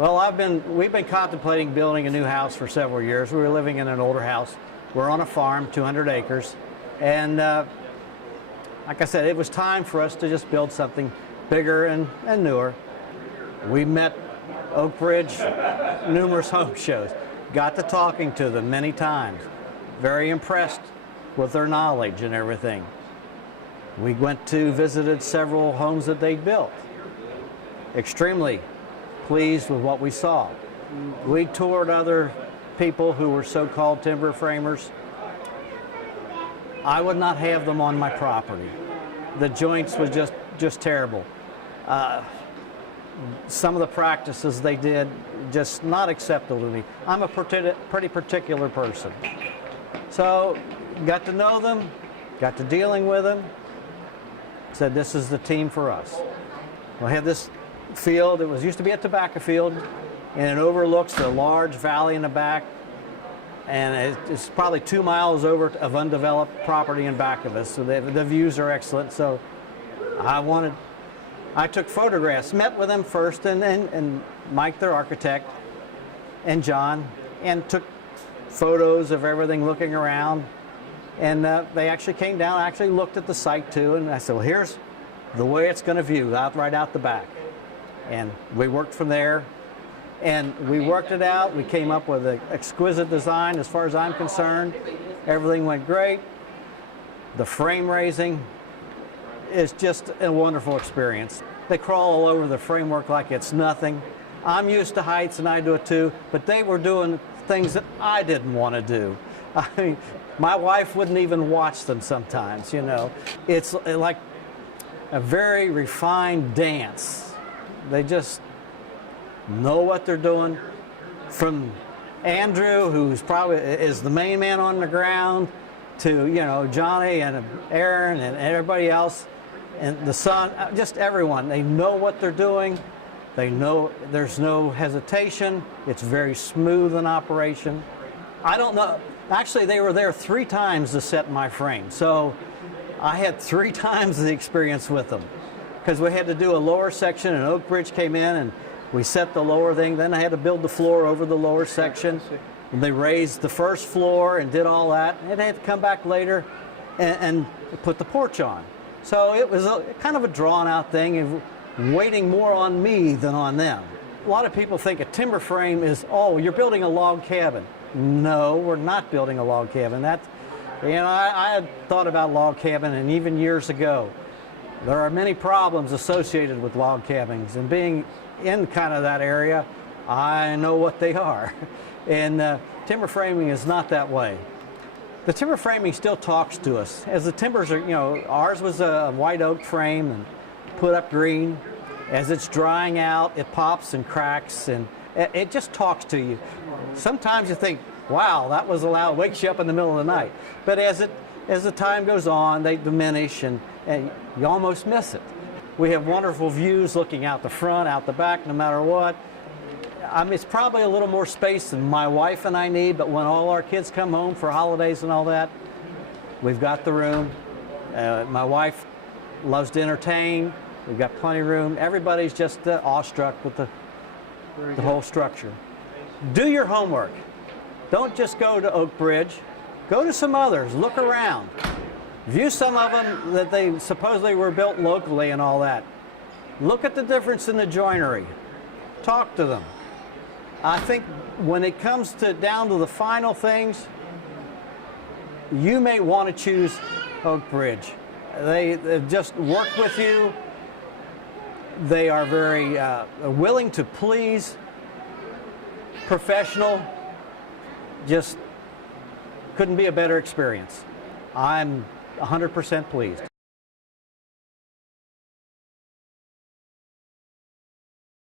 Well, we've been contemplating building a new house for several years. We were living in an older house. We're on a farm, 200 acres. And like I said, it was time for us to just build something bigger and newer. We met Oak Ridge numerous home shows. Got to talking to them many times. Very impressed with their knowledge and everything. We visited several homes that they built. Extremely pleased with what we saw. We toured other people who were so-called timber framers. I would not have them on my property. The joints was just terrible. Some of the practices they did, just not acceptable to me. I'm a pretty particular person. So, got to know them, got to dealing with them, said this is the team for us. We have this field. It used to be a tobacco field, and it overlooks a large valley in the back, and it's probably 2 miles over of undeveloped property in back of us, so the views are excellent. So I took photographs, met with them first, and Mike, their architect, and John, and took photos of everything looking around. And they actually came down, actually looked at the site too, and I said, well, here's the way it's going to view, right out the back. And we worked from there, and we worked it out. We came up with an exquisite design as far as I'm concerned. Everything went great. The frame raising is just a wonderful experience. They crawl all over the framework like it's nothing. I'm used to heights, and I do it too, but they were doing things that I didn't want to do. I mean, my wife wouldn't even watch them sometimes, you know. It's like a very refined dance. They just know what they're doing. From Andrew, who's probably is the main man on the ground, to, you know, Johnny and Aaron and everybody else, and the son, just everyone. They know what they're doing. They know there's no hesitation. It's very smooth in operation. I don't know. Actually, they were there 3 times to set my frame. So I had 3 times the experience with them, because we had to do a lower section, and Oak Ridge came in and we set the lower thing. Then I had to build the floor over the lower section. And they raised the first floor and did all that. And they had to come back later and put the porch on. So it was kind of a drawn out thing, and waiting more on me than on them. A lot of people think a timber frame is, oh, you're building a log cabin. No, we're not building a log cabin. I had thought about log cabin, and even years ago, there are many problems associated with log cabins, and being in kind of that area, I know what they are. And timber framing is not that way. The timber framing still talks to us. As the timbers are, you know, ours was a white oak frame and put up green. As it's drying out, it pops and cracks, and it just talks to you. Sometimes you think, wow, that was loud, wakes you up in the middle of the night. But as the time goes on, they diminish, and you almost miss it. We have wonderful views looking out the front, out the back, no matter what. I mean, it's probably a little more space than my wife and I need, but when all our kids come home for holidays and all that, we've got the room. My wife loves to entertain. We've got plenty of room. Everybody's just awestruck with the whole structure. Do your homework. Don't just go to Oak Ridge. Go to some others. Look around. View some of them that they supposedly were built locally and all that. Look at the difference in the joinery. Talk to them. I think when it comes down to the final things, you may want to choose Oak Ridge. They just work with you. They are very willing to please, professional. Just couldn't be a better experience. I'm 100% pleased.